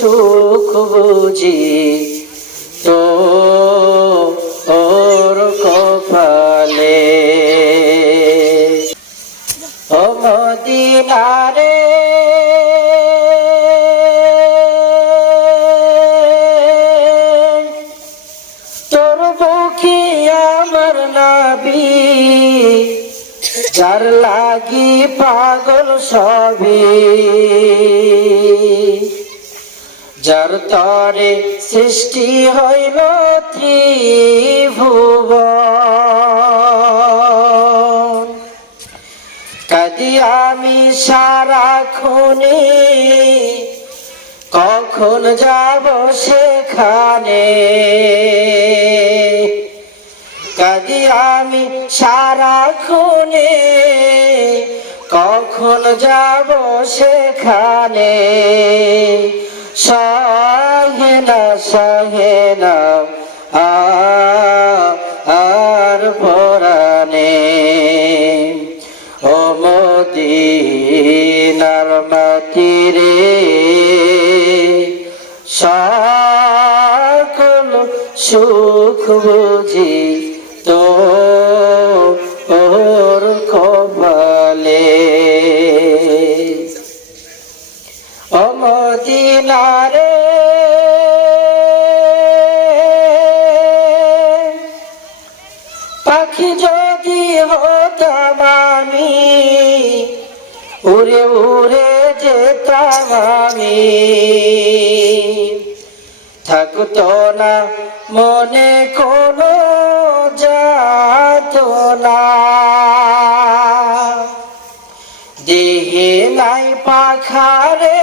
সুখ বুঝি। তো ওর কপালে। ও মদিনারে। তোর বুকে আমার নাবি, যার লাগি পাগল সবে যার তরে সৃষ্টি হইল ত্রিভুবন। কাদি আমি সারা খুনে, কখন যাব সেখানে? কাদি আমি সারা খুনে, কখন যাব সেখানে? সহে না সহে আর পরানে ও মদিনার রে সকল সুখ বুঝি তো মদিনারে পাখি যদি হতাম উড়ে উড়ে যেতাম আমি। থাকতো না, মনে কোনো যাত না। দেহে নাই পাখারে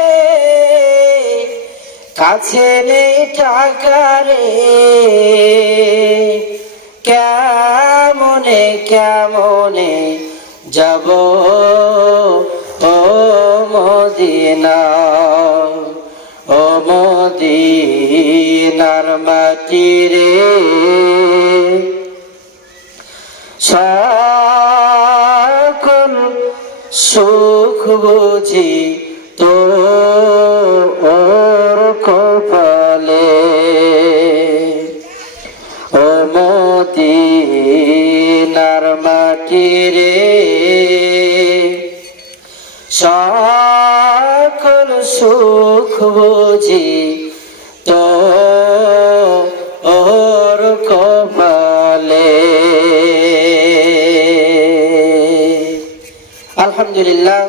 কাছে নেই টাকারে কেমনে কেমনে যাব ও মদিনা ও মদিনার মাটি রে। সুখ বুঝি তো ওর কপালে ও মদিনার মাটি রে সকল সুখ বুঝি তো ওর কপালে। আলহামদুলিল্লাহ।